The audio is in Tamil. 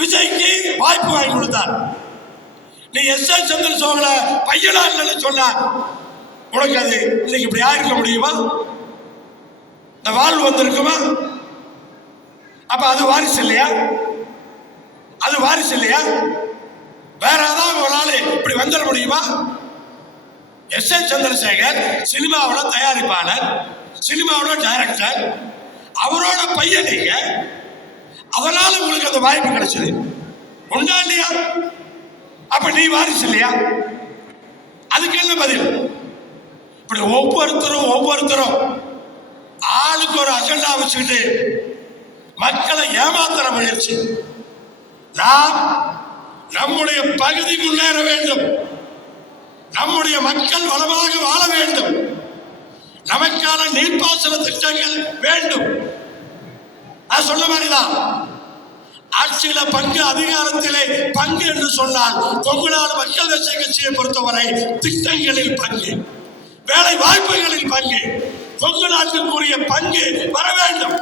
விஜய்க்கு வாய்ப்பு வாங்கி கொடுத்தார். நீ எஸ்.ஏ. சந்திரசேகர பையனா இல்லைன்னு சொன்னா உனக்கு அது இன்னைக்கு இப்படி ஆயிருக்க முடியுமா? இந்த வாழ்வு வந்திருக்குமா? அப்ப அது வாரிசு இல்லையா? அது வாரிசு இல்லையா? வேற ஏதாவது ஒரு ஆளு இப்படி வந்துட முடியுமா? எஸ்.ஏ. சந்திரசேகர் சினிமாவில் தயாரிப்பாளர், சினிமாவில் டைரக்டர், அவரோட பையன் நீங்க. அதனால உங்களுக்கு அந்த வாய்ப்பு கிடைச்சது உண்டா இல்லையா? அப்ப நீ வாரிசு இல்லையா? அதுக்கு என்ன பதில்? இப்படி ஒவ்வொருத்தரும் ஆளுக்கு ஒரு அஜெண்டா வச்சுக்கிட்டு மக்களை ஏமாத்துற முயற்சி. நாம் நம்முடைய பகுதி முன்னேற வேண்டும், நம்முடைய மக்கள் வளமாக வாழ வேண்டும், நமக்கான நீர்ப்பாசன திட்டங்கள் வேண்டும். நான் சொன்ன மாதிரிதான் ஆட்சியில பங்கு, அதிகாரத்திலே பங்கு என்று சொன்னால் கொங்குநாடு மக்கள் தேசிய கட்சியை பொறுத்தவரை திட்டங்களில் பங்கு, வேலை வாய்ப்புகளில் பங்கு, கொங்கு நாட்டிற்குரிய பங்கு வர வேண்டும்.